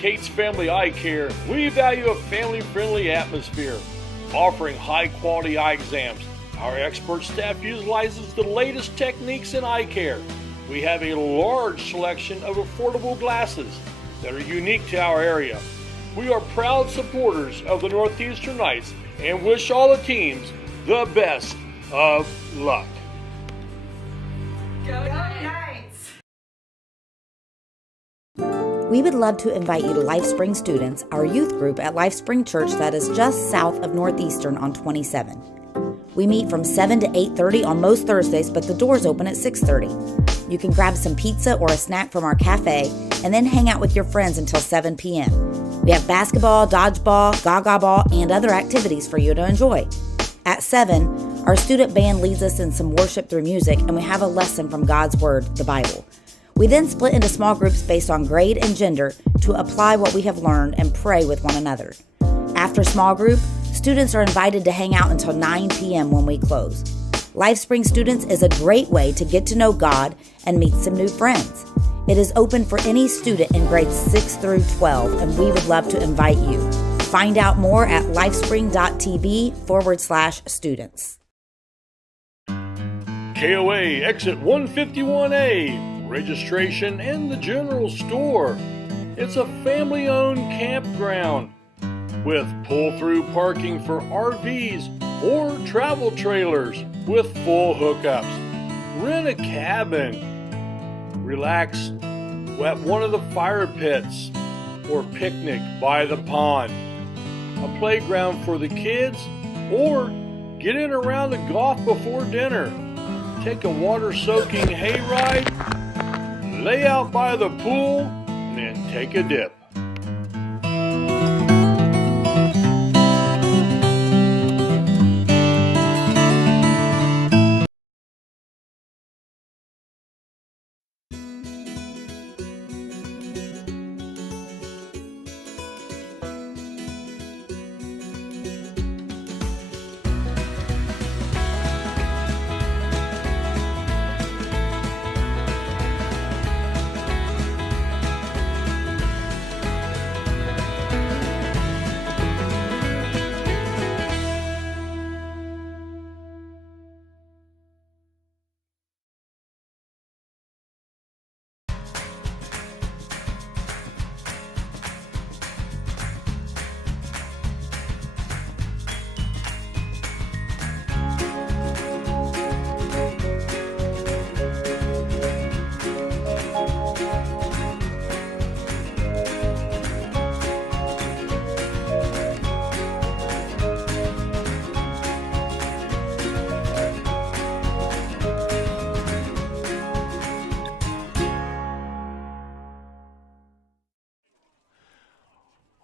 Kate's Family Eye Care, we value a family-friendly atmosphere, offering high-quality eye exams. Our expert staff utilizes the latest techniques in eye care. We have a large selection of affordable glasses that are unique to our area. We are proud supporters of the Northeastern Knights and wish all the teams the best of luck. Go Knights! We would love to invite you to LifeSpring Students, our youth group at LifeSpring Church that is just south of Northeastern on 27. We meet from 7 to 8:30 on most Thursdays, but the doors open at 6:30. You can grab some pizza or a snack from our cafe and then hang out with your friends until 7 p.m. We have basketball, dodgeball, gaga ball, and other activities for you to enjoy. At 7, our student band leads us in some worship through music, and we have a lesson from God's Word, the Bible. We then split into small groups based on grade and gender to apply what we have learned and pray with one another. After small group, students are invited to hang out until 9 p.m. when we close. LifeSpring Students is a great way to get to know God and meet some new friends. It is open for any student in grades 6 through 12, and we would love to invite you. Find out more at lifespring.tv/students. KOA Exit 151A, registration in the general store. It's a family-owned campground with pull-through parking for RVs or travel trailers with full hookups. Rent a cabin. Relax at one of the fire pits or picnic by the pond. A playground for the kids, or get in around the golf before dinner. Take a water-soaking hayride, lay out by the pool, and then take a dip.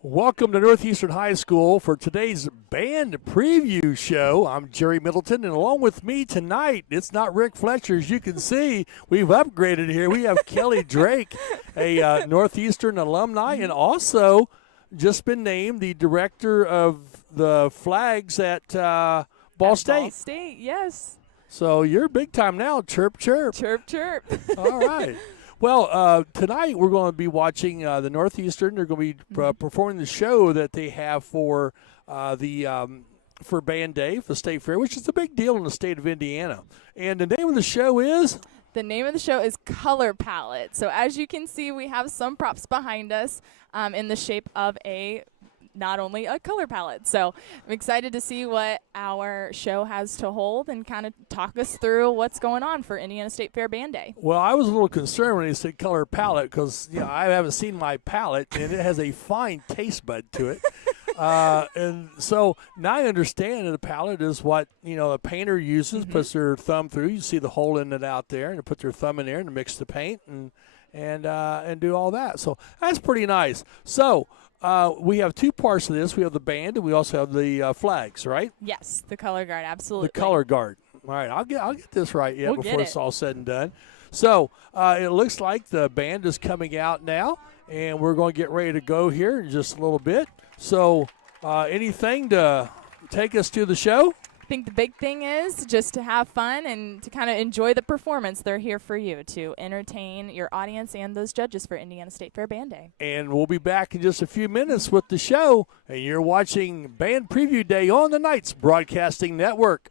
Welcome to Northeastern High School for today's band preview show. I'm Jerry Middleton, and along with me tonight, it's not Rick Fletcher. As you can see, we've upgraded here. We have Kelly Drake, a Northeastern alumni, and also just been named the director of the flags at Ball State. Ball State, yes. So you're big time now. Chirp, chirp. Chirp, chirp. All right. Well, tonight we're going to be watching the Northeastern. They're going to be performing the show that they have for for Band Day, for the State Fair, which is a big deal in the state of Indiana. And the name of the show is? The name of the show is Color Palette. So as you can see, we have some props behind us in the shape of not only a color palette. So I'm excited to see what our show has to hold and kind of talk us through what's going on for Indiana State Fair Band Day. Well, I was a little concerned when he said color palette because I haven't seen my palette, and it has a fine taste bud to it. And so now I understand that a palette is what, a painter uses, puts their thumb through. You see the hole in it out there, and they put their thumb in there and mix the paint and do all that. So that's pretty nice. So we have two parts of this. We have the band, and we also have the flags, right? Yes, the color guard, absolutely. The color guard. All right, I'll get this right We'll before it's all said and done. So it looks like the band is coming out now, and we're going to get ready to go here in just a little bit. So anything to take us to the show? think the big thing is just to have fun and to kind of enjoy the performance. They're here for you to entertain your audience and those judges for Indiana State Fair Band Day. And we'll be back in just a few minutes with the show. And you're watching Band Preview Day on the Knights Broadcasting Network.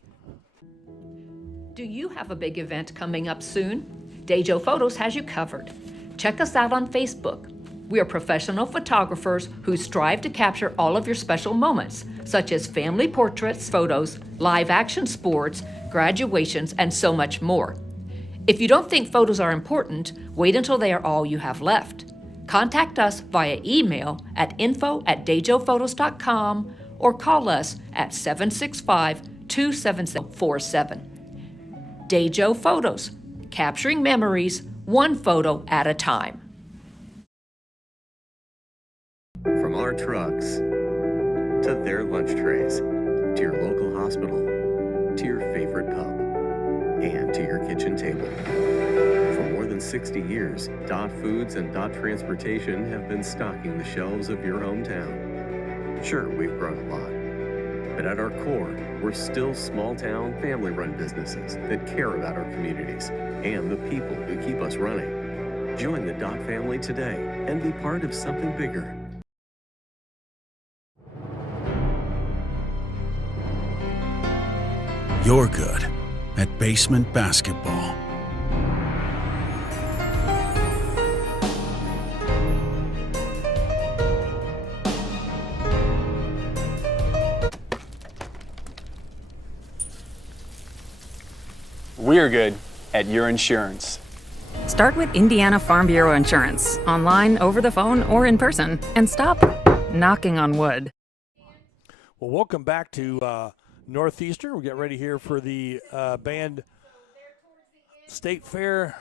Do you have a big event coming up soon? Dejo Photos has you covered. Check us out on Facebook. We are professional photographers who strive to capture all of your special moments, such as family portraits, photos, live action sports, graduations, and so much more. If you don't think photos are important, wait until they are all you have left. Contact us via email at info@dejophotos.com or call us at 765-277-47. Dejo Photos, capturing memories one photo at a time. From our trucks to their lunch trays, to your local hospital, to your favorite pub, and to your kitchen table. For more than 60 years, Dot Foods and Dot Transportation have been stocking the shelves of your hometown. Sure, we've grown a lot, but at our core, we're still small-town, family-run businesses that care about our communities and the people who keep us running. Join the Dot family today and be part of something bigger. You're good at basement basketball. We're good at your insurance. Start with Indiana Farm Bureau Insurance, online, over the phone, or in person, and stop knocking on wood. Well, welcome back to Northeastern. We'll get ready here for the Band State Fair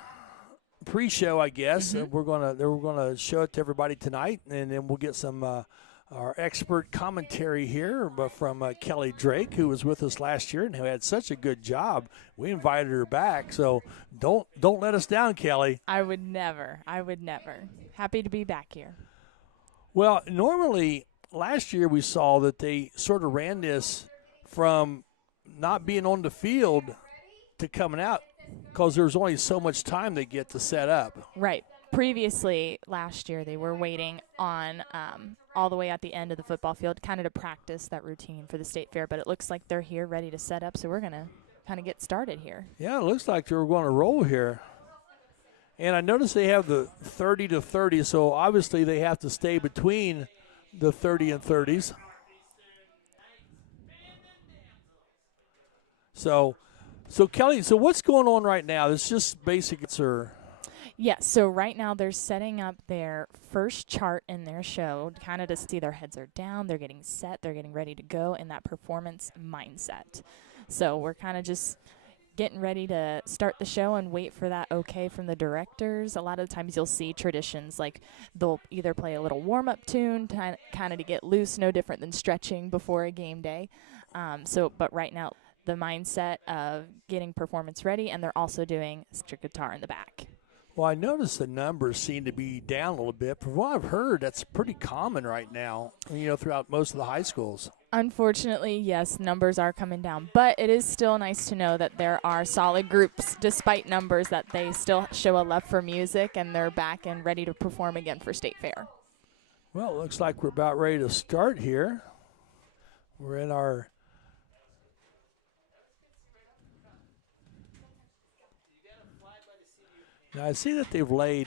pre-show, I guess. We're gonna show it to everybody tonight, and then we'll get some our expert commentary here from Kelly Drake, who was with us last year and who had such a good job. We invited her back, so don't let us down, Kelly. I would never. Happy to be back here. Well, normally last year we saw that they sort of ran this from not being on the field to coming out because there's only so much time they get to set up. Right. Previously, last year, they were waiting on all the way at the end of the football field kind of to practice that routine for the State Fair, but it looks like they're here ready to set up, so we're going to kind of get started here. Yeah, it looks like they're going to roll here. And I noticed they have the 30 to 30, so obviously they have to stay between the 30 and 30s. So Kelly, so what's going on right now? It's just basic, sir. Yes, so right now they're setting up their first chart in their show, kind of to see their heads are down, they're getting set, they're getting ready to go in that performance mindset. So we're kind of just getting ready to start the show and wait for that okay from the directors. A lot of the times you'll see traditions like they'll either play a little warm-up tune kind of to get loose, no different than stretching before a game day. But right now the mindset of getting performance ready, and they're also doing electric guitar in the back. Well, I noticed the numbers seem to be down a little bit. From what I've heard, that's pretty common right now, throughout most of the high schools. Unfortunately, yes, numbers are coming down. But it is still nice to know that there are solid groups, despite numbers, that they still show a love for music, and they're back and ready to perform again for State Fair. Well, it looks like we're about ready to start here. We're in our... Now, I see that they've laid,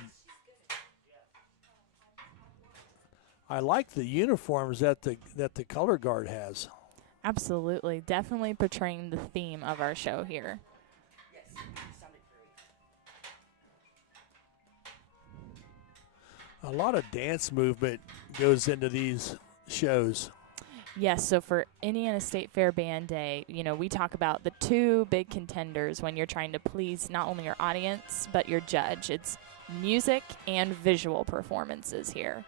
I like the uniforms that the color guard has. Absolutely. Definitely portraying the theme of our show here. A lot of dance movement goes into these shows. Yes, so for Indiana State Fair Band Day, we talk about the two big contenders when you're trying to please not only your audience, but your judge. It's music and visual performances here.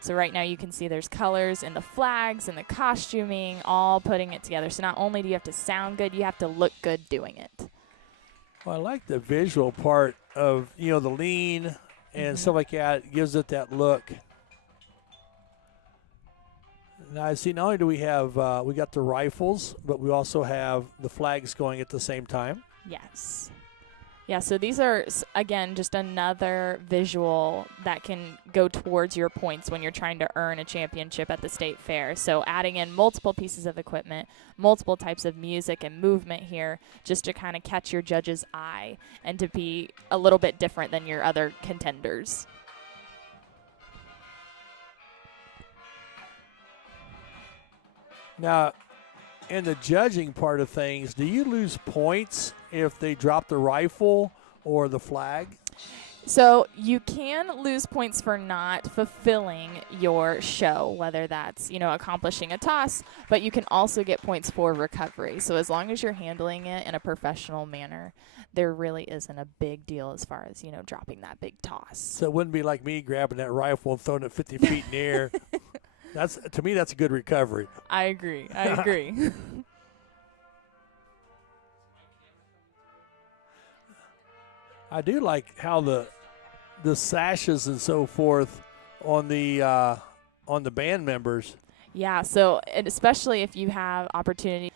So right now you can see there's colors in the flags and the costuming, all putting it together. So not only do you have to sound good, you have to look good doing it. Well, I like the visual part of, the lean and stuff like that. It gives it that look. Now I see. Not only do we have we got the rifles, but we also have the flags going at the same time. Yes. Yeah, so these are, again, just another visual that can go towards your points when you're trying to earn a championship at the state fair. So adding in multiple pieces of equipment, multiple types of music and movement here, just to kind of catch your judge's eye and to be a little bit different than your other contenders. Now, in the judging part of things, do you lose points if they drop the rifle or the flag? So you can lose points for not fulfilling your show, whether that's, accomplishing a toss, but you can also get points for recovery. So as long as you're handling it in a professional manner, there really isn't a big deal as far as, dropping that big toss. So it wouldn't be like me grabbing that rifle and throwing it 50 feet in the air. To me, that's a good recovery. I agree. I do like how the sashes and so forth on the band members. Yeah, so especially if you have opportunity,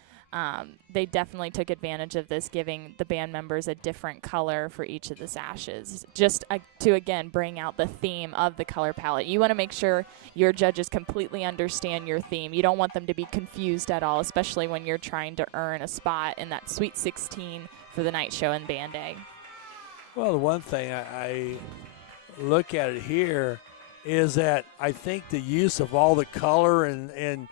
they definitely took advantage of this, giving the band members a different color for each of the sashes, just to, again, bring out the theme of the color palette. You want to make sure your judges completely understand your theme. You don't want them to be confused at all, especially when you're trying to earn a spot in that Sweet 16 for the night show and Band Day. Well, the one thing I look at it here is that I think the use of all the color and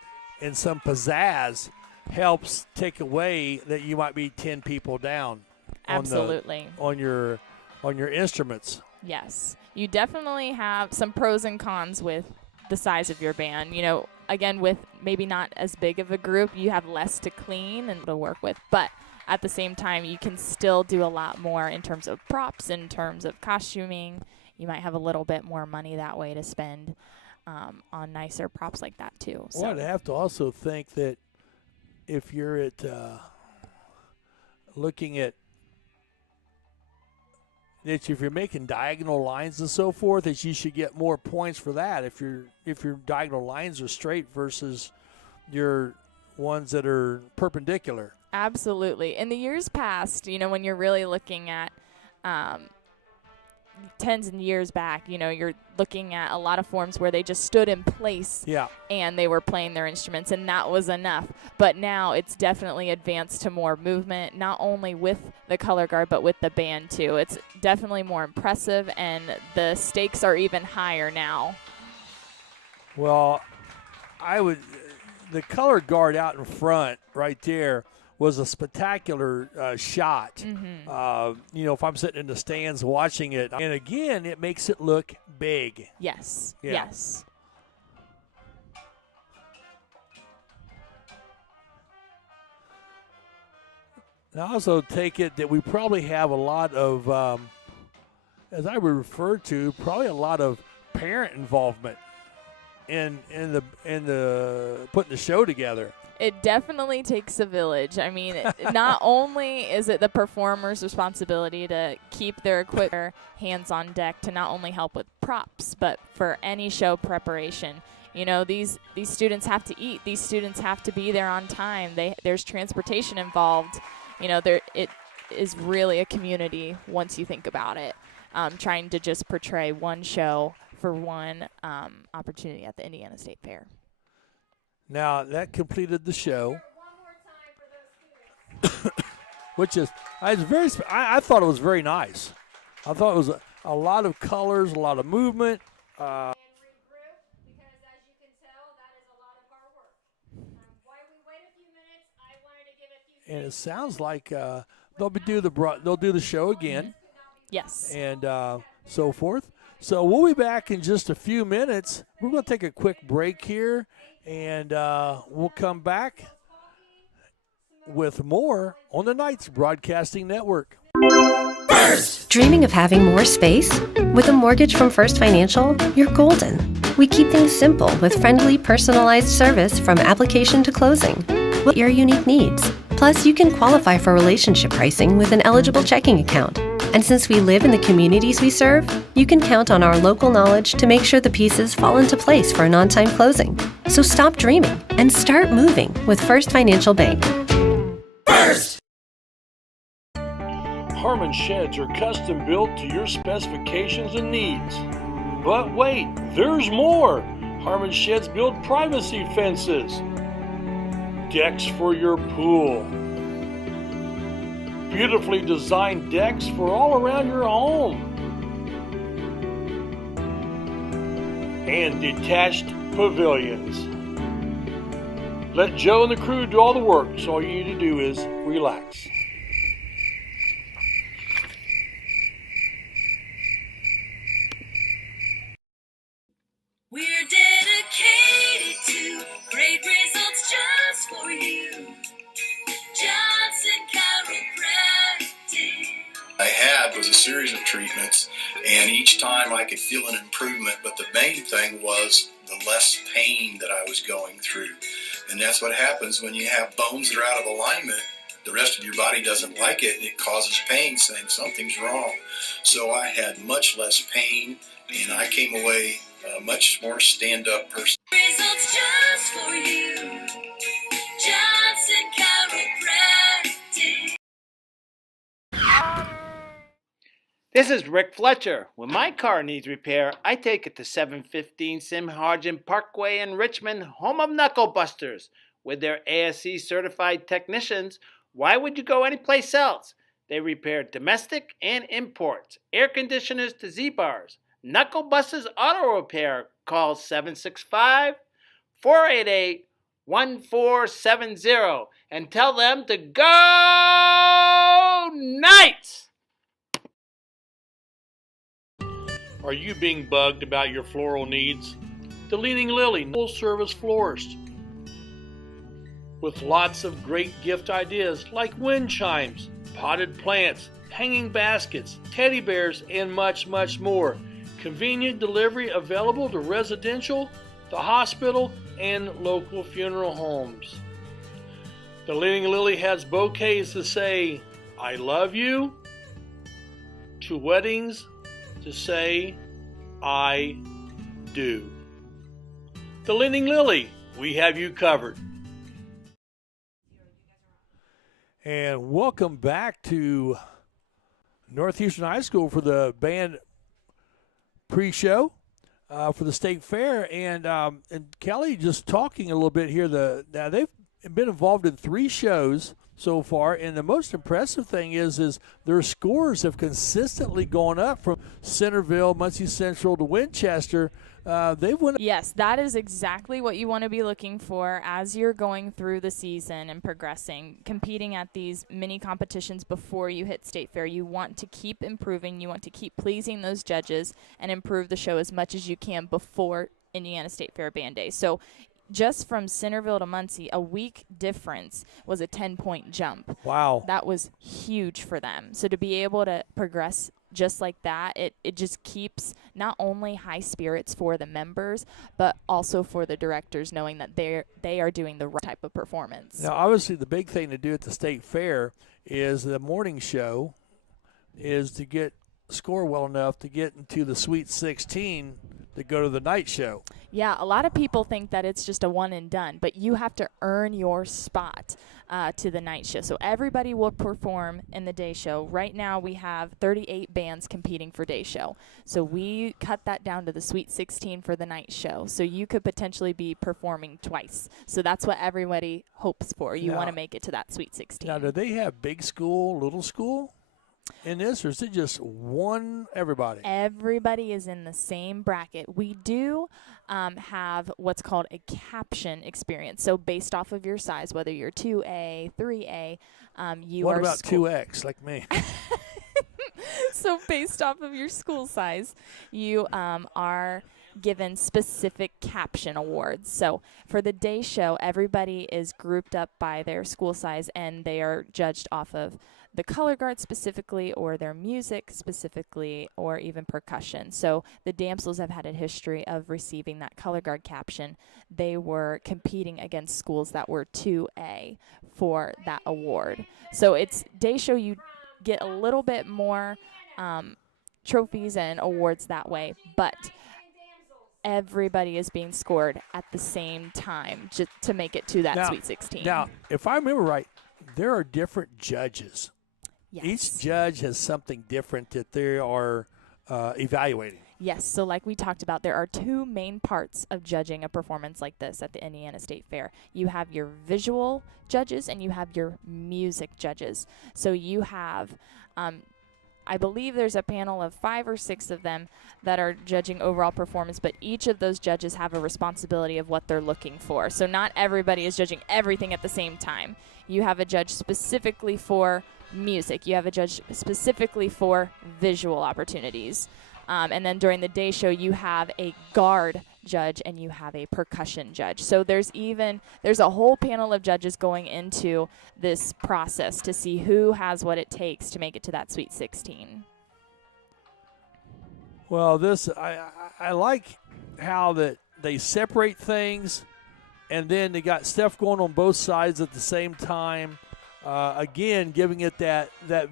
some pizzazz helps take away that you might be 10 people down. Absolutely. On your instruments. Yes. You definitely have some pros and cons with the size of your band. Again, with maybe not as big of a group, you have less to clean and to work with, but at the same time, you can still do a lot more in terms of props, in terms of costuming. You might have a little bit more money that way to spend on nicer props like that, too. Well, I'd have to also think that if you're at looking at that, if you're making diagonal lines and so forth, that you should get more points for that. If your diagonal lines are straight versus your ones that are perpendicular. Absolutely. In the years past, when you're really looking at tens and years back, you're looking at a lot of forms where they just stood in place and they were playing their instruments, and that was enough. But now it's definitely advanced to more movement, not only with the color guard, but with the band too. It's definitely more impressive, and the stakes are even higher now. Well, the color guard out in front right there was a spectacular shot. Mm-hmm. If I'm sitting in the stands watching it, and again, it makes it look big. Yes. Yeah. Yes. And I also take it that we probably have a lot of, as I would refer to, probably a lot of parent involvement in the putting the show together. It definitely takes a village. I mean, not only is it the performer's responsibility to keep their equipment hands on deck to not only help with props, but for any show preparation. These students have to eat. These students have to be there on time. There's transportation involved. It is really a community once you think about it, trying to just portray one show for one opportunity at the Indiana State Fair. Now, that completed the show, which is, I thought it was very nice. I thought it was a lot of colors, a lot of movement. And it sounds like they'll do the show again. Yes. And so forth. So we'll be back in just a few minutes. We're going to take a quick break here. And we'll come back with more on the Knights Broadcasting Network. Dreaming of having more space? With a mortgage from First Financial, you're golden. We keep things simple with friendly, personalized service from application to closing. What your unique needs. Plus, you can qualify for relationship pricing with an eligible checking account. And since we live in the communities we serve, you can count on our local knowledge to make sure the pieces fall into place for an on-time closing. So stop dreaming and start moving with First Financial Bank. Harmon sheds are custom built to your specifications and needs. But wait, there's more! Harmon sheds build privacy fences, decks for your pool, beautifully designed decks for all around your home, and detached pavilions. Let Joe and the crew do all the work, so all you need to do is relax. We're dedicated to great results just for you. Johnson Chiropractic. I had was a series of treatments, and each time I could feel an improvement, but the main thing was the less pain that I was going through. And that's what happens when you have bones that are out of alignment. The rest of your body doesn't like it, and it causes pain, saying something's wrong. So I had much less pain, and I came away a much more stand-up person. Results just for you. Johnson Chiropractic. This is Rick Fletcher. When my car needs repair, I take it to 715 Simharjan Parkway in Richmond, home of Knuckle Busters. With their ASE certified technicians, why would you go anyplace else? They repair domestic and imports, air conditioners to Z-bars. Knuckle Busters Auto Repair. Call 765-488-1470 and tell them to go Knights! Are you being bugged about your floral needs? The Leaning Lily full-service florist with lots of great gift ideas like wind chimes, potted plants, hanging baskets, teddy bears, and much, much more. Convenient delivery available to residential, the hospital, and local funeral homes. The Leaning Lily has bouquets to say, I love you, to weddings to say, I do. The Leaning Lily, we have you covered. And welcome back to Northeastern High School for the band pre-show for the state fair, and Kelly just talking a little bit here. Now they've been involved in 3 shows so far, and the most impressive thing is their scores have consistently gone up from Centerville, Muncie Central to Winchester. They've won. Yes, that is exactly what you want to be looking for as you're going through the season and progressing, competing at these mini competitions before you hit state fair. You want to keep improving. You want to keep pleasing those judges and improve the show as much as you can before Indiana State Fair Band Day. So just from Centerville to Muncie, a week difference was a 10-point jump. Wow. That was huge for them. So to be able to progress just like that, it just keeps not only high spirits for the members, but also for the directors, knowing that they are doing the right type of performance. Now, obviously, the big thing to do at the state fair is the morning show is to score well enough to get into the Sweet 16 to go to the night show. Yeah, a lot of people think that it's just a one and done, but you have to earn your spot to the night show. So everybody will perform in the day show. Right now we have 38 bands competing for day show. So we cut that down to the Sweet 16 for the night show. So you could potentially be performing twice. So that's what everybody hopes for. You want to make it to that Sweet 16. Now, do they have big school, little school in this, or is it just one everybody? Everybody is in the same bracket. We do have what's called a caption experience. So based off of your size, whether you're 2A, 3A, you what are. What about 2X like me? So based off of your school size, you are given specific caption awards. So for the day show, everybody is grouped up by their school size, and they are judged off of the color guard specifically, or their music specifically, or even percussion. So the damsels have had a history of receiving that color guard caption. They were competing against schools that were 2A for that award. So it's day show, you get a little bit more trophies and awards that way, but everybody is being scored at the same time just to make it to that now, Sweet 16. Now, if I remember right, there are different judges. Yes. Each judge has something different that they are evaluating. Yes, so like we talked about, there are two main parts of judging a performance like this at the Indiana State Fair. You have your visual judges and you have your music judges. So you have, I believe there's a panel of 5 or 6 of them that are judging overall performance, but each of those judges have a responsibility of what they're looking for. So not everybody is judging everything at the same time. You have a judge specifically for music. You have a judge specifically for visual opportunities. And then during the day show, you have a guard judge and you have a percussion judge. So there's a whole panel of judges going into this process to see who has what it takes to make it to that Sweet 16. Well, I like how that they separate things, and then they got stuff going on both sides at the same time. Again, giving it that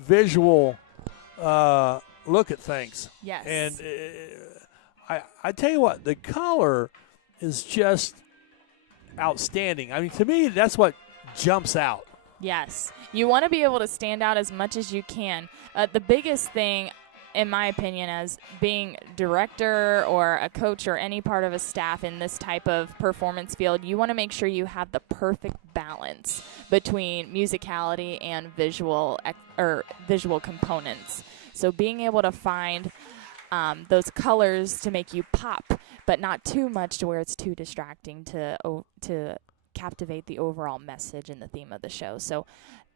visual look at things. Yes. And I tell you what, the color is just outstanding. I mean, to me, that's what jumps out. Yes. You want to be able to stand out as much as you can. The biggest thing, in my opinion, as being director or a coach or any part of a staff in this type of performance field, you want to make sure you have the perfect balance between musicality and visual components. So being able to find those colors to make you pop, but not too much to where it's too distracting to captivate the overall message and the theme of the show. So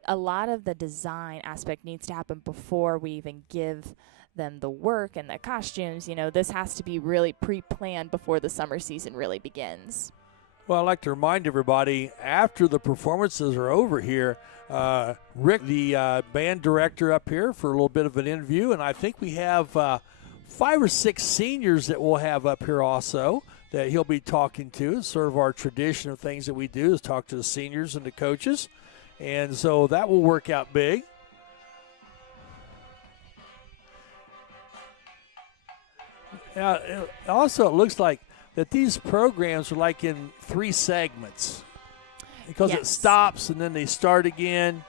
a lot of the design aspect needs to happen before we even give them the work and the costumes. You know, this has to be really pre-planned before the summer season really begins. Well, I'd like to remind everybody, after the performances are over here, Rick, the band director, up here for a little bit of an interview, and I think we have 5 or 6 seniors that we'll have up here also that he'll be talking to. It's sort of our tradition of things that we do is talk to the seniors and the coaches, and so that will work out big. Also, it looks like that these programs are like in 3 segments because it stops and then they start again.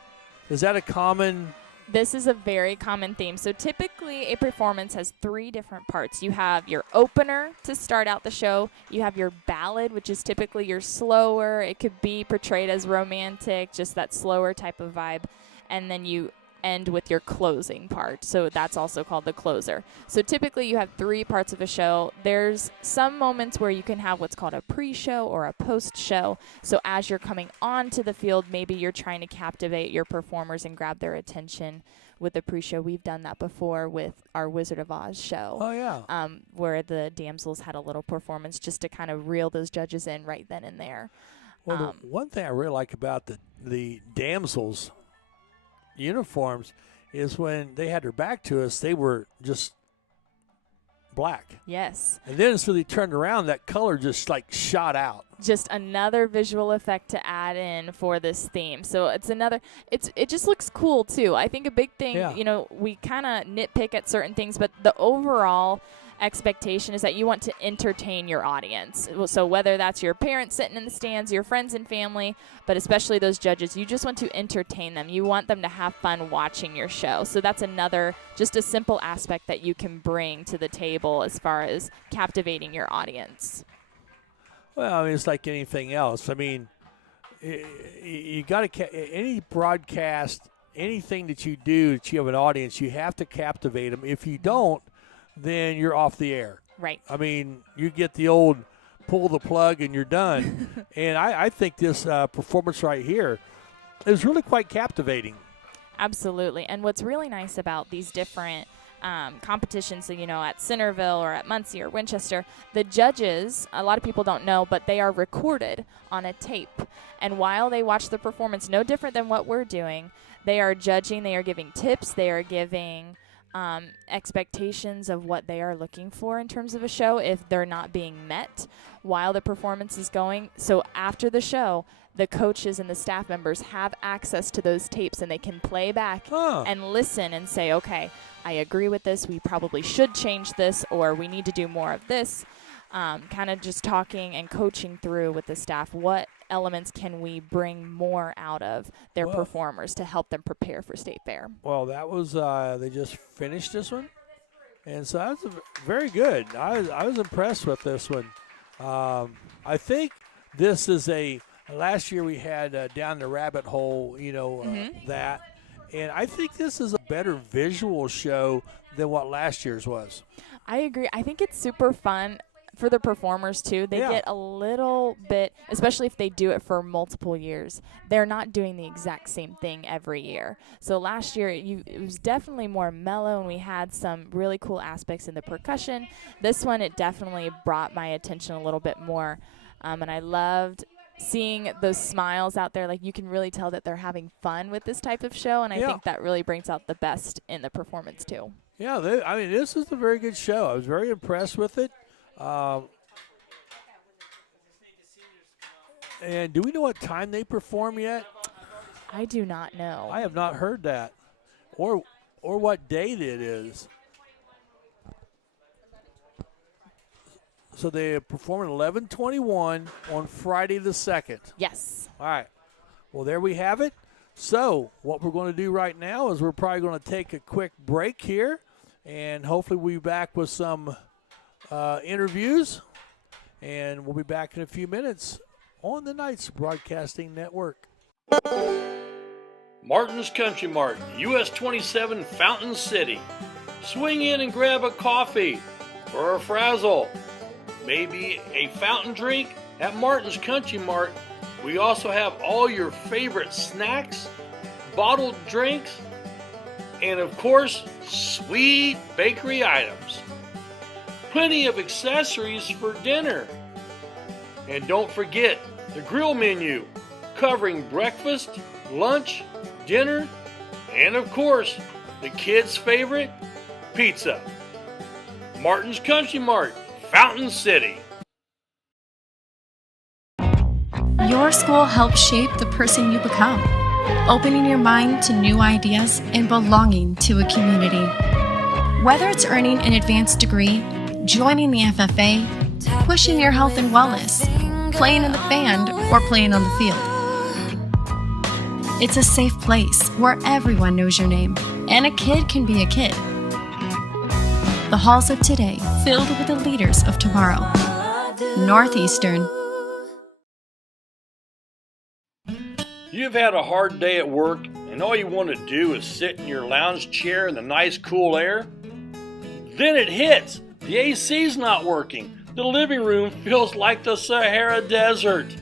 Is that a common? This is a very common theme. So typically a performance has 3 different parts. You have your opener to start out the show. You have your ballad, which is typically your slower. It could be portrayed as romantic, just that slower type of vibe. And then you end with your closing part. So that's also called the closer. So typically you have 3 parts of a show. There's some moments where you can have what's called a pre-show or a post-show. So as you're coming onto the field, maybe you're trying to captivate your performers and grab their attention with the pre-show. We've done that before with our Wizard of Oz show. Oh, yeah. Where the damsels had a little performance just to kind of reel those judges in right then and there. Well, the one thing I really like about the damsels uniforms is when they had their back to us, they were just black. Yes. And then as they turned around, that color just like shot out. Just another visual effect to add in for this theme. So it just looks cool too. I think a big thing, you know, we kind of nitpick at certain things, but the overall expectation is that you want to entertain your audience. So whether that's your parents sitting in the stands, your friends and family, but especially those judges, you just want to entertain them. You want them to have fun watching your show. So that's another, just a simple aspect that you can bring to the table as far as captivating your audience. Well, I mean, it's like anything else. I mean, you got to, any broadcast, anything that you do that you have an audience, you have to captivate them. If you don't, then you're off the air. Right. I mean, you get the old pull the plug and you're done. And I think this performance right here is really quite captivating. Absolutely. And what's really nice about these different competitions, so, you know, at Centerville or at Muncie or Winchester, the judges, a lot of people don't know, but they are recorded on a tape. And while they watch the performance, no different than what we're doing, they are judging, they are giving tips, they are giving expectations of what they are looking for in terms of a show if they're not being met while the performance is going. So after the show, the coaches and the staff members have access to those tapes and they can play back and listen and say, okay, I agree with this. We probably should change this, or we need to do more of this. kind of just talking and coaching through with the staff what elements can we bring more out of their performers to help them prepare for State Fair. Well, that was they just finished this one, and so that was very good. I was impressed with this one. I think this is last year we had Down the Rabbit Hole, that, and I think this is a better visual show than what last year's was. I agree. I think it's super fun for the performers too. They get a little bit, especially if they do it for multiple years, they're not doing the exact same thing every year. So last year it was definitely more mellow, and we had some really cool aspects in the percussion. This one, it definitely brought my attention a little bit more, and I loved seeing those smiles out there. Like, you can really tell that they're having fun with this type of show, and I think that really brings out the best in the performance too. Yeah, this is a very good show. I was very impressed with it. And do we know what time they perform yet? I do not know. I have not heard that, or what date it is. So they perform at 11:21 on Friday the 2nd. Yes. All right. Well, there we have it. So what we're going to do right now is we're probably going to take a quick break here, and hopefully we'll be back with some interviews, and we'll be back in a few minutes on the Knights Broadcasting Network. Martin's Country Mart, US 27 Fountain City. Swing in and grab a coffee or a frazzle, maybe a fountain drink. At Martin's Country Mart, we also have all your favorite snacks, bottled drinks, and of course, sweet bakery items. Plenty of accessories for dinner. And don't forget the grill menu, covering breakfast, lunch, dinner, and of course, the kids' favorite, pizza. Martin's Country Mart, Fountain City. Your school helps shape the person you become, opening your mind to new ideas and belonging to a community. Whether it's earning an advanced degree, joining the FFA, pushing your health and wellness, playing in the band, or playing on the field. It's a safe place where everyone knows your name, and a kid can be a kid. The halls of today filled with the leaders of tomorrow. Northeastern. You've had a hard day at work, and all you want to do is sit in your lounge chair in the nice cool air? Then it hits! The AC's not working. The living room feels like the Sahara Desert.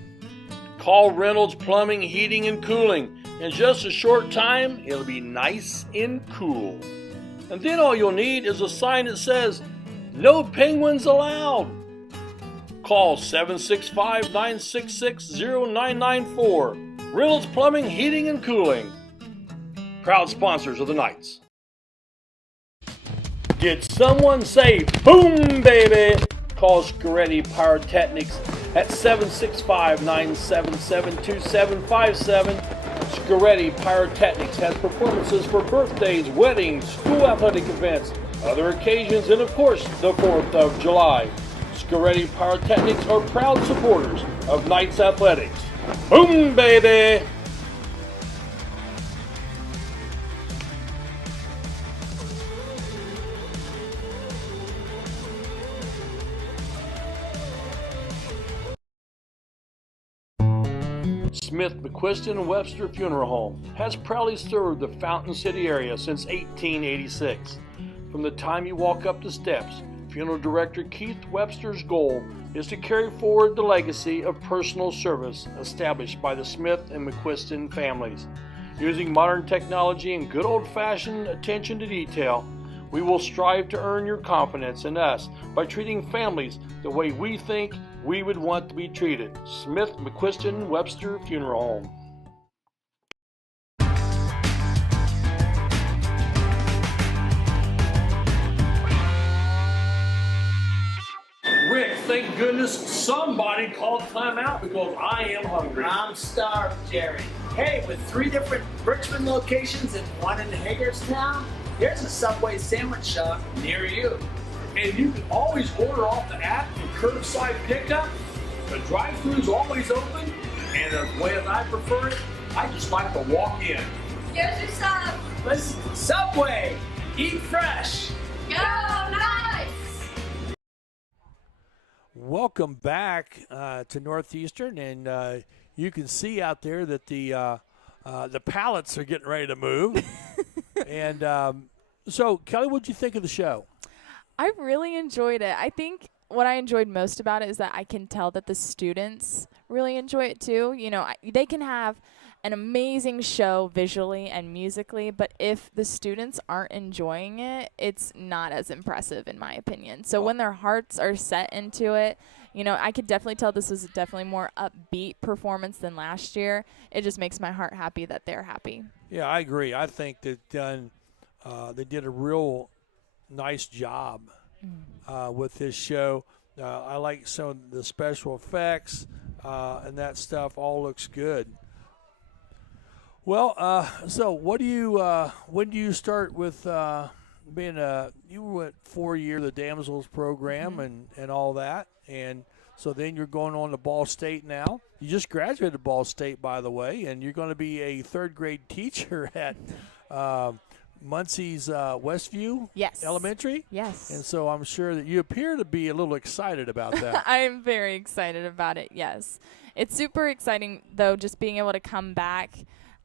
Call Reynolds Plumbing, Heating, and Cooling. In just a short time, it'll be nice and cool. And then all you'll need is a sign that says, "No penguins allowed." Call 765-966-0994. Reynolds Plumbing, Heating, and Cooling. Proud sponsors of the Knights. Did someone say boom, baby? Call Scoretti Pyrotechnics at 765-977-2757. Scoretti Pyrotechnics has performances for birthdays, weddings, school athletic events, other occasions, and of course, the 4th of July. Scoretti Pyrotechnics are proud supporters of Knights Athletics. Boom, baby! Smith, McQuiston, and Webster Funeral Home has proudly served the Fountain City area since 1886. From the time you walk up the steps, Funeral Director Keith Webster's goal is to carry forward the legacy of personal service established by the Smith and McQuiston families. Using modern technology and good old-fashioned attention to detail, we will strive to earn your confidence in us by treating families the way we think we would want to be treated. Smith, McQuiston, Webster Funeral Home. Rick, thank goodness somebody called time out because I am hungry. I'm starved, Jerry. Hey, with 3 different Richmond locations and 1 in Hagerstown, here's a Subway sandwich shop near you. And you can always order off the app for curbside pickup. The drive-thru's always open. And the way that I prefer it, I just like to walk in. Here's your sub. Let's Subway. Eat fresh. Go Knights! Welcome back to Northeastern, and you can see out there that the pallets are getting ready to move. And so, Kelly, what did you think of the show? I really enjoyed it. I think what I enjoyed most about it is that I can tell that the students really enjoy it too. You know, they can have an amazing show visually and musically, but if the students aren't enjoying it, it's not as impressive in my opinion. So when their hearts are set into it, you know, I could definitely tell this was definitely more upbeat performance than last year. It just makes my heart happy that they're happy. Yeah, I agree. I think that they did a real nice job with this show. I like some of the special effects and that stuff all looks good. Well, so what do you when do you start with being you went 4 years the Damsels program and all that, and so then you're going on to Ball State now. You just graduated Ball State, by the way, and you're going to be a third grade teacher at Muncie's Westview Elementary. Yes. And so I'm sure that you appear to be a little excited about that. I'm very excited about it, yes. It's super exciting, though, just being able to come back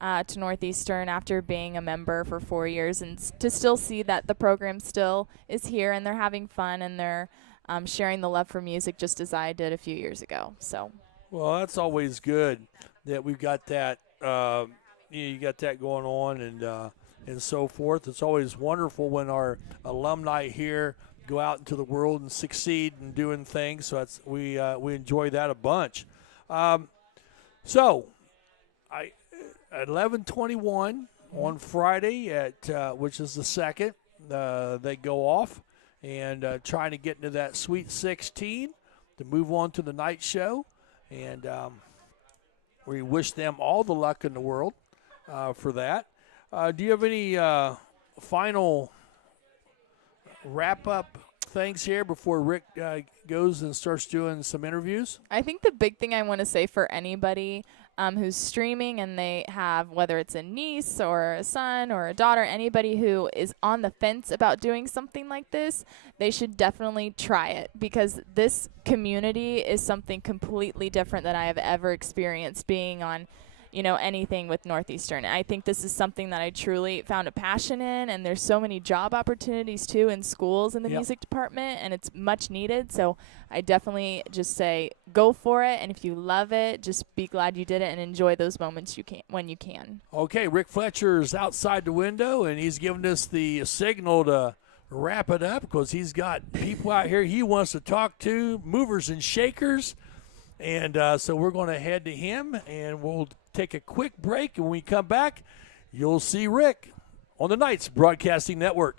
to Northeastern after being a member for 4 years and to still see that the program still is here and they're having fun and they're sharing the love for music just as I did a few years ago. So, well, that's always good that we've got that. You got that going on and so forth. It's always wonderful when our alumni here go out into the world and succeed in doing things. So that's we enjoy that a bunch. So, at 11:21 on Friday at which is the 2nd, they go off and trying to get into that Sweet 16 to move on to the night show, and we wish them all the luck in the world for that. Do you have any final wrap-up things here before Rick goes and starts doing some interviews? I think the big thing I want to say for anybody who's streaming and they have, whether it's a niece or a son or a daughter, anybody who is on the fence about doing something like this, they should definitely try it, because this community is something completely different than I have ever experienced being on, you know, anything with Northeastern. I think this is something that I truly found a passion in, and there's so many job opportunities too in schools in the music department, and it's much needed. So I definitely just say go for it, and if you love it, just be glad you did it and enjoy those moments when you can. Okay, Rick Fletcher's outside the window, and he's giving us the signal to wrap it up because he's got people out here he wants to talk to, movers and shakers. And so we're going to head to him, and we'll take a quick break. And when we come back, you'll see Rick on the Knights Broadcasting Network.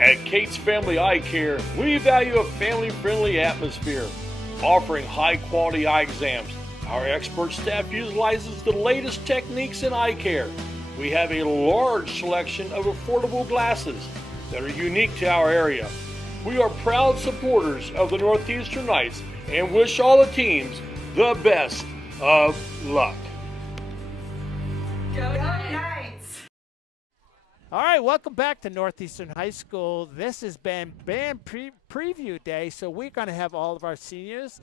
At Kate's Family Eye Care, we value a family-friendly atmosphere, offering high-quality eye exams. Our expert staff utilizes the latest techniques in eye care. We have a large selection of affordable glasses that are unique to our area. We are proud supporters of the Northeastern Knights and wish all the teams the best of luck. Go Knights! All right, welcome back to Northeastern High School. This has been band preview day, so we're going to have all of our seniors.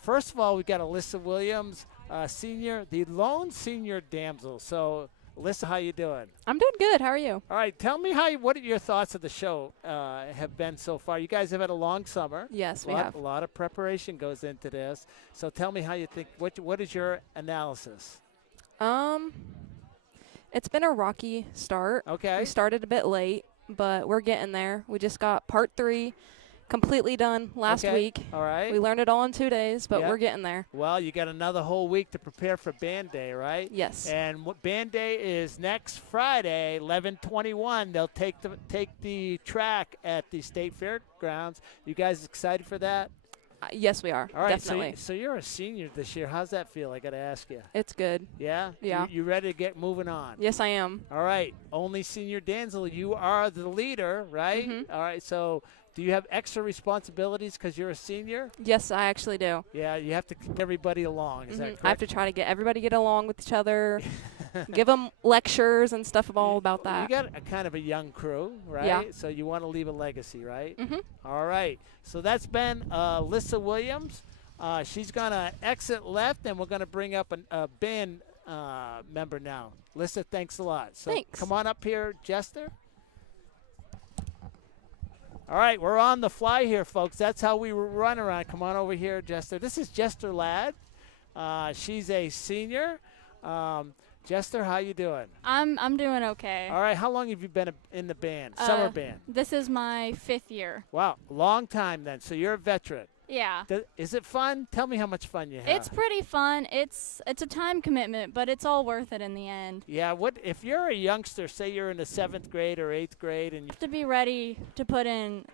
First of all, we got Alyssa Williams, senior, the lone senior damsel. So, Alyssa, how you doing? I'm doing good. How are you? All right, tell me what your thoughts of the show have been so far. You guys have had a long summer. Yes, we have. A lot of preparation goes into this. So tell me how you think. What is your analysis? It's been a rocky start. Okay. We started a bit late, but we're getting there. We just got part 3 completely done last Okay. week. All right. We learned it all in 2 days, but Yep. we're getting there. Well, you got another whole week to prepare for Band Day, right? Yes. And Band Day is next Friday, 11/21. They'll take the track at the State Fairgrounds. You guys excited for that? Yes, we are. All right. Definitely. So you're a senior this year. How's that feel? I got to ask you. It's good. Yeah? Yeah. You ready to get moving on? Yes, I am. All right. Only senior Danzel, you are the leader, right? Mhm. All right. So do you have extra responsibilities because you're a senior? Yes, I actually do. Yeah, you have to keep everybody along. Is that correct? I have to try to get everybody to get along with each other, give them lectures and stuff all about that. You got a kind of a young crew, right? Yeah. So you want to leave a legacy, right? Mhm. All right. So that's been Lissa Williams. She's going to exit left, and we're going to bring up a band member now. Lissa, thanks a lot. So Thanks. come on up here, Jester. All right, we're on the fly here, folks. That's how we run around. Come on over here, Jester. This is Jester Ladd. She's a senior. Jester, how you doing? I'm doing okay. All right, how long have you been in the band, summer band? This is my 5th year. Wow, long time then. So you're a veteran. Yeah. Is it fun? Tell me how much fun you have. It's pretty fun. It's a time commitment, but it's all worth it in the end. Yeah, what if you're a youngster, say you're in the 7th grade or 8th grade, and You have to be ready to put in